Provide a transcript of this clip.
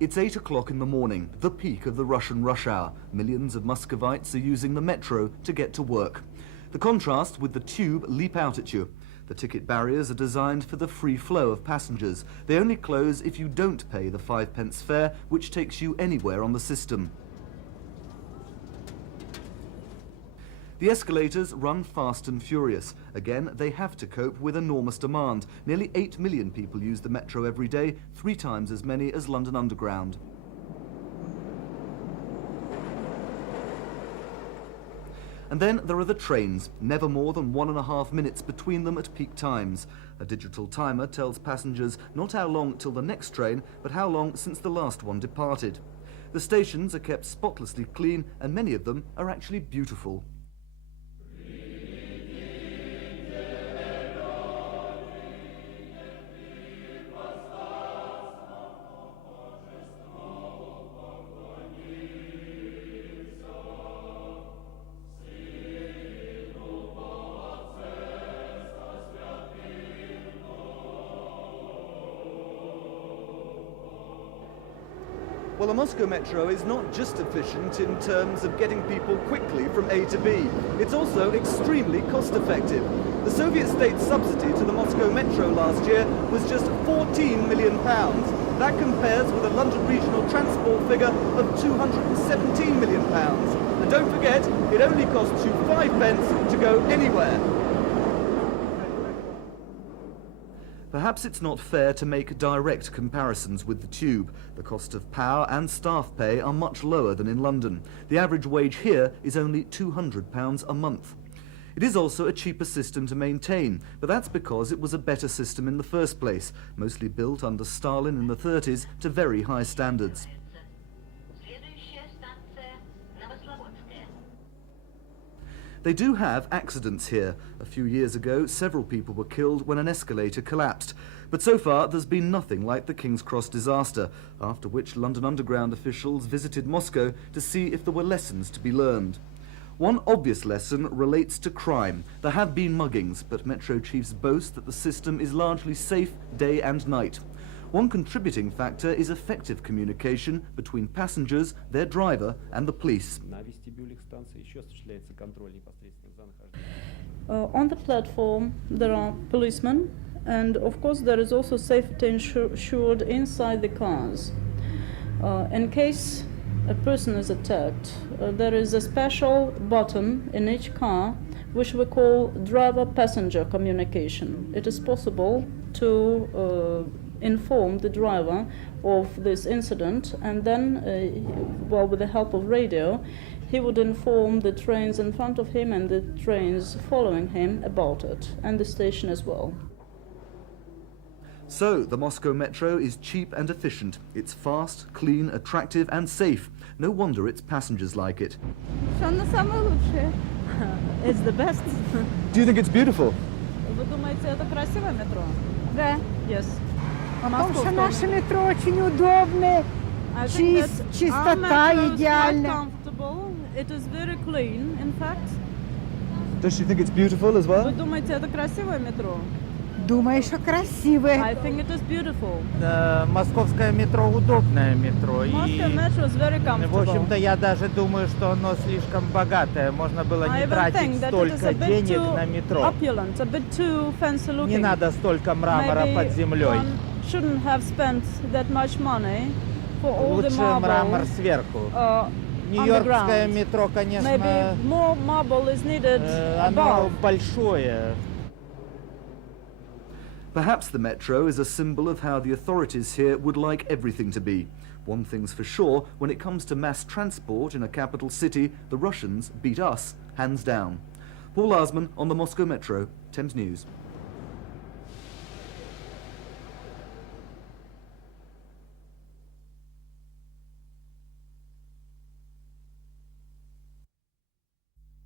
It's 8 o'clock in the morning, the peak of the Russian rush hour. Millions of Muscovites are using the metro to get to work. The contrast with the tube leap out at you. The ticket barriers are designed for the free flow of passengers. They only close if you don't pay the 5p fare, which takes you anywhere on the system. The escalators run fast and furious. Again, they have to cope with enormous demand. Nearly 8 million people use the metro every day, 3 times as many as London Underground. And then there are the trains, never more than 1.5 minutes between them at peak times. A digital timer tells passengers not how long till the next train, but how long since the last one departed. The stations are kept spotlessly clean, and many of them are actually beautiful. Well, the Moscow Metro is not just efficient in terms of getting people quickly from A to B. It's also extremely cost-effective. The Soviet state's subsidy to the Moscow Metro last year was just £14 million. That compares with a London regional transport figure of £217 million. And don't forget, it only costs you 5p to go anywhere. Perhaps it's not fair to make direct comparisons with the tube. The cost of power and staff pay are much lower than in London. The average wage here is only £200 a month. It is also a cheaper system to maintain, but that's because it was a better system in the first place, mostly built under Stalin in the 30s to very high standards. They do have accidents here. A few years ago, several people were killed when an escalator collapsed. But so far, there's been nothing like the King's Cross disaster, after which London Underground officials visited Moscow to see if there were lessons to be learned. One obvious lesson relates to crime. There have been muggings, but Metro chiefs boast that the system is largely safe day and night. One contributing factor is effective communication between passengers, their driver and the police. On the platform there are policemen, and of course there is also safety ensured inside the cars. In case a person is attacked, there is a special button in each car which we call driver-passenger communication. It is possible to inform the driver of this incident, and then, with the help of radio, he would inform the trains in front of him and the trains following him about it, and the station as well. So, the Moscow Metro is cheap and efficient. It's fast, clean, attractive and safe. No wonder its passengers like it. It's the best. Do you think it's beautiful? Вы думаете, это красивое метро? Да. Yes. Потому что наше метро очень удобное, чистота идеальна. It is very clean, in fact. Does she think it's beautiful as well? Вы думаете, это красивое метро? Думаю, что красивое. I think it is beautiful. Московское метро удобное метро. Moscow metro is very comfortable. В общем-то, я даже думаю, что оно слишком богатое. Можно было не тратить столько денег на метро. Opulent, a bit too fancy looking. Не надо столько мрамора под землей. Shouldn't have spent that much money for all the Лучше marble. мрамор сверху. Нью-Йоркское метро, конечно, Maybe more marble is needed оно above. большое. Perhaps the Metro is a symbol of how the authorities here would like everything to be. One thing's for sure, when it comes to mass transport in a capital city, the Russians beat us hands down. Paul Arsman on the Moscow Metro, Thames News.